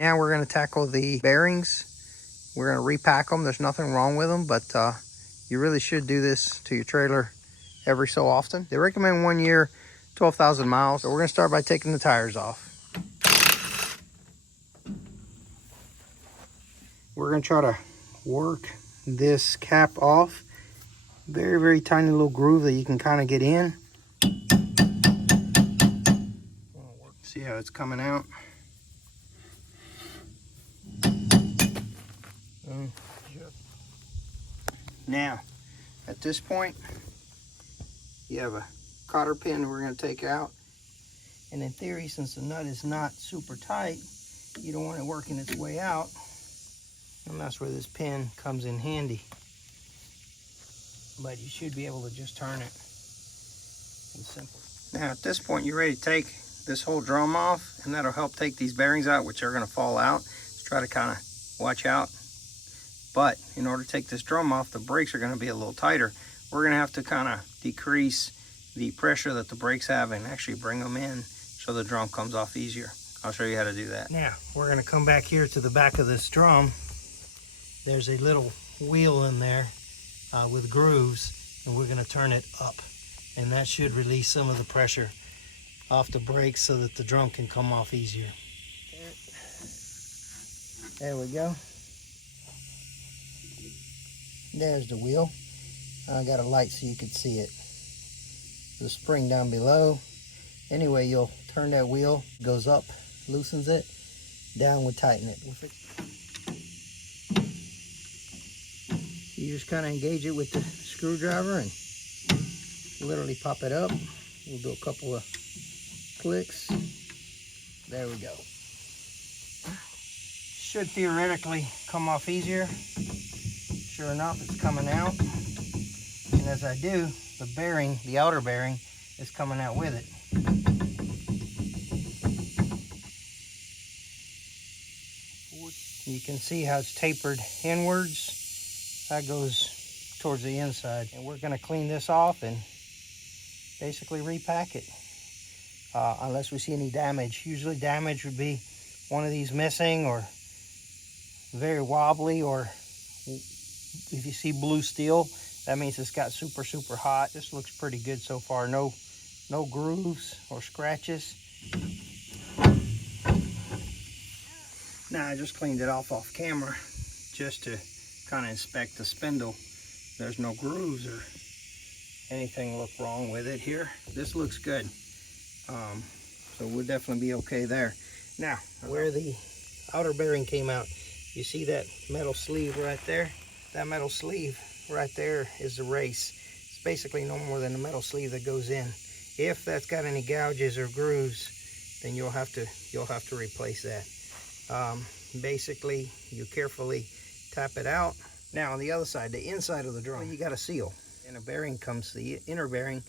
Now we're going to tackle the bearings. We're going to repack them. There's nothing wrong with them, but you really should do this to your trailer every so often. They recommend 1 year, 12,000 miles. So we're going to start by taking the tires off. We're going to try to work this cap off. Very, very tiny little groove that you can kind of get in. See how it's coming out. Now, at this point, you have a cotter pin we're going to take out. And in theory, since the nut is not super tight, you don't want it working its way out. And that's where this pin comes in handy. But you should be able to just turn it. It's simple. Now, at this point, you're ready to take this whole drum off, and that'll help take these bearings out, which are going to fall out. Just try to kind of watch out. But in order to take this drum off, the brakes are going to be a little tighter. We're going to have to kind of decrease the pressure that the brakes have and actually bring them in so the drum comes off easier. I'll show you how to do that. Now, we're going to come back here to the back of this drum. There's a little wheel in there with grooves, and we're going to turn it up. And that should release some of the pressure off the brakes so that the drum can come off easier. There we go. There's the wheel. I got a light so you can see it. The spring down below. Anyway, you'll turn that wheel, goes up, loosens it, down would tighten it. You just kind of engage it with the screwdriver and literally pop it up. We'll do a couple of clicks. There we go. Should theoretically come off easier. Sure enough, it's coming out. And as I do, the bearing, the outer bearing, is coming out with it. You can see how it's tapered inwards. That goes towards the inside. And we're going to clean this off and basically repack it. Unless we see any damage. Usually damage would be one of these missing or very wobbly, or if you see blue steel, that means it's got super, super hot. This looks pretty good so far. No grooves or scratches. Now I just cleaned it off camera just to kind of inspect the spindle. There's no grooves or anything look wrong with it here. This looks good. So we'll definitely be okay there. Now, where the outer bearing came out, you see that metal sleeve right there? That metal sleeve right there is the race. It's basically no more than a metal sleeve that goes in. If that's got any gouges or grooves, then you'll have to replace that. Basically, you carefully tap it out. Now on the other side, the inside of the drum, you got a seal. And a bearing comes, the inner bearing,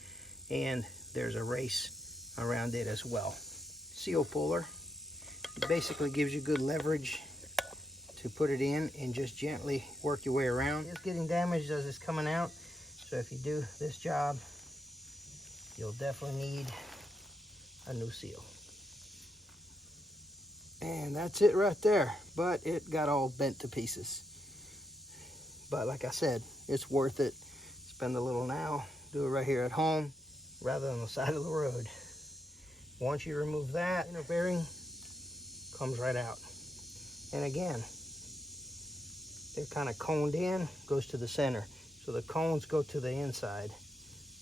and there's a race around it as well. Seal puller. It basically gives you good leverage to put it in and just gently work your way around. It's getting damaged as it's coming out, so if you do this job, you'll definitely need a new seal. And that's it right there, but it got all bent to pieces. But like I said, it's worth it. Spend a little now, do it right here at home rather than on the side of the road. Once you remove that, inner bearing comes right out. And again, they're kind of coned in, goes to the center. So the cones go to the inside.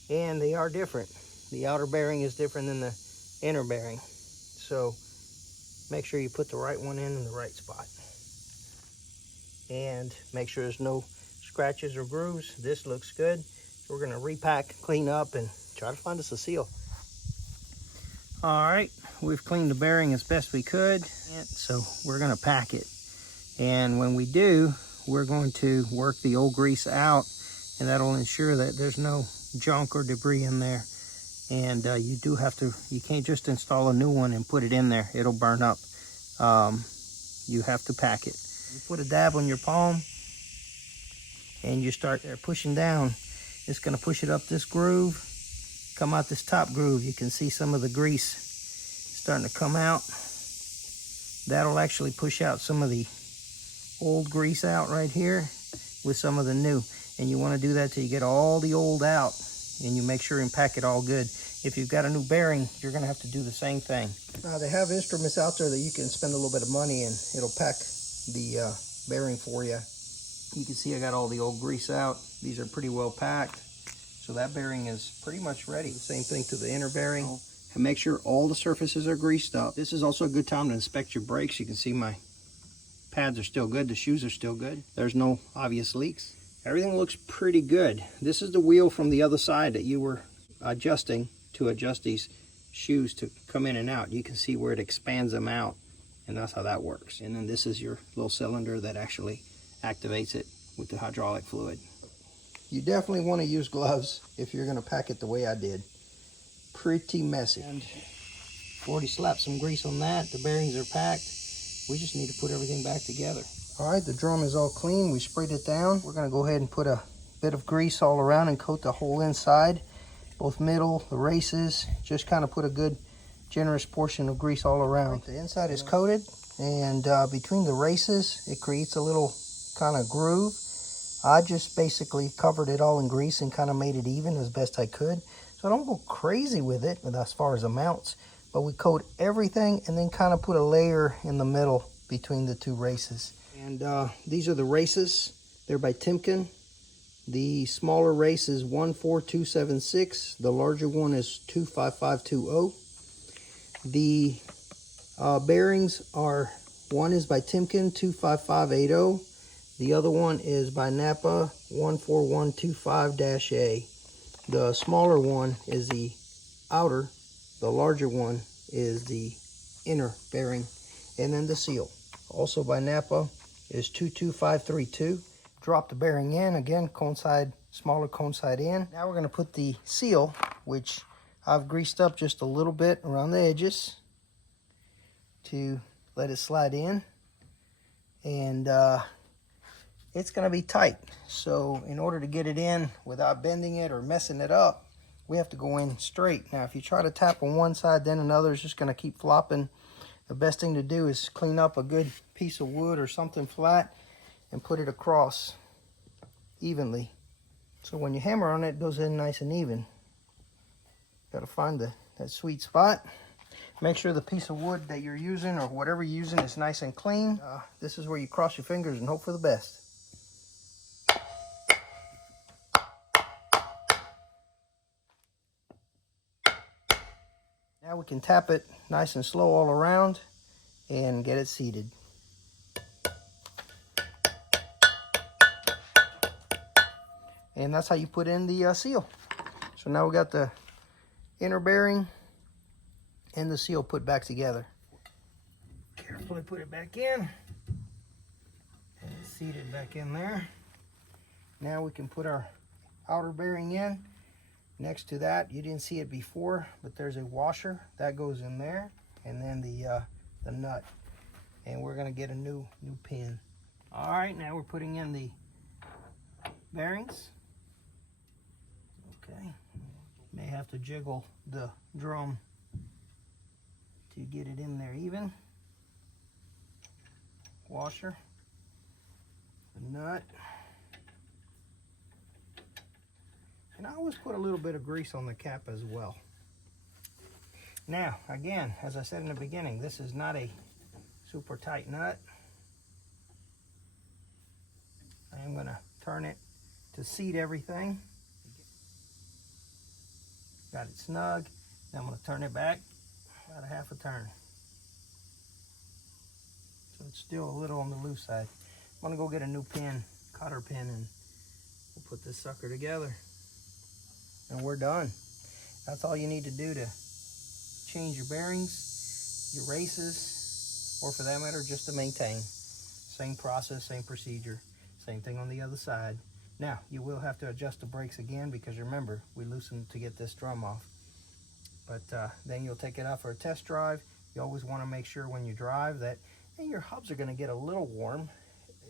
And they are different. The outer bearing is different than the inner bearing. So make sure you put the right one in the right spot. And make sure there's no scratches or grooves. This looks good. So we're gonna repack, clean up, and try to find us a seal. All right, we've cleaned the bearing as best we could. So we're gonna pack it. And when we do, we're going to work the old grease out, and that'll ensure that there's no junk or debris in there. And you do have to, you can't just install a new one and put it in there. It'll burn up. You have to pack it. You put a dab on your palm and you start there pushing down. It's gonna push it up this groove, come out this top groove. You can see some of the grease starting to come out. That'll actually push out some of the old grease out right here with some of the new. And you want to do that till you get all the old out, and you make sure and pack it all good. If you've got a new bearing, you're going to have to do the same thing. Now they have instruments out there that you can spend a little bit of money and it'll pack the bearing for you. You can see I got all the old grease out. These are pretty well packed. So that bearing is pretty much ready. Same thing to the inner bearing. And make sure all the surfaces are greased up. This is also a good time to inspect your brakes. You can see my pads are still good. The shoes are still good. There's no obvious leaks. Everything looks pretty good. This is the wheel from the other side that you were adjusting to adjust these shoes to come in and out. You can see where it expands them out, and that's how that works. And then this is your little cylinder that actually activates it with the hydraulic fluid. You definitely want to use gloves if you're going to pack it the way I did. Pretty messy. And already slapped some grease on that. The bearings are packed. We just need to put everything back together. All right, the drum is all clean. We sprayed it down. We're going to go ahead and put a bit of grease all around and coat the whole inside. Both middle, the races, just kind of put a good generous portion of grease all around. The inside is coated, and between the races, it creates a little kind of groove. I just basically covered it all in grease and kind of made it even as best I could. So I don't go crazy with it as far as amounts, but we coat everything and then kind of put a layer in the middle between the two races. And these are the races. They're by Timken. The smaller race is 14276. The larger one is 25520. The bearings are, one is by Timken 25580. The other one is by Napa 14125-A. The smaller one is the outer. The larger one is the inner bearing. And then the seal, also by Napa, is 22532. Drop the bearing in, again, cone side, smaller cone side in. Now we're going to put the seal, which I've greased up just a little bit around the edges to let it slide in. And it's going to be tight. So in order to get it in without bending it or messing it up, we have to go in straight. Now if you try to tap on one side, then another is just going to keep flopping. The best thing to do is clean up a good piece of wood or something flat and put it across evenly. So when you hammer on it, it goes in nice and even. Got to find that sweet spot. Make sure the piece of wood that you're using or whatever you're using is nice and clean. This is where you cross your fingers and hope for the best. Now we can tap it nice and slow all around and get it seated. And that's how you put in the seal. So now we got the inner bearing and the seal put back together. Carefully put it back in. And it's seated back in there. Now we can put our outer bearing in. Next to that, you didn't see it before, but there's a washer that goes in there, and then the nut. And we're gonna get a new pin. All right, now we're putting in the bearings. Okay, may have to jiggle the drum to get it in there even. Washer, the nut. And I always put a little bit of grease on the cap as well. Now, again, as I said in the beginning, this is not a super tight nut. I am going to turn it to seat everything. Got it snug. Now I'm going to turn it back about a half a turn. So it's still a little on the loose side. I'm going to go get a new pin, cotter pin, and we'll put this sucker together. And we're done. That's all you need to do to change your bearings, your races, or for that matter, just to maintain. Same process, same procedure. Same thing on the other side. Now, you will have to adjust the brakes again because remember, we loosened to get this drum off. But then you'll take it out for a test drive. You always want to make sure when you drive that your hubs are going to get a little warm,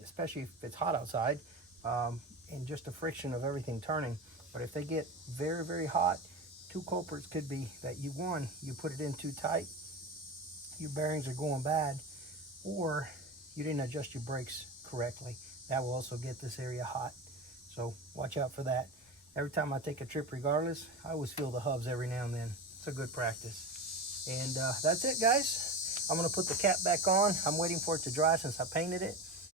especially if it's hot outside, and just the friction of everything turning. But if they get very, very hot, two culprits could be that you put it in too tight, your bearings are going bad, or you didn't adjust your brakes correctly. That will also get this area hot. So watch out for that. Every time I take a trip regardless, I always feel the hubs every now and then. It's a good practice. And that's it, guys. I'm gonna put the cap back on. I'm waiting for it to dry since I painted it.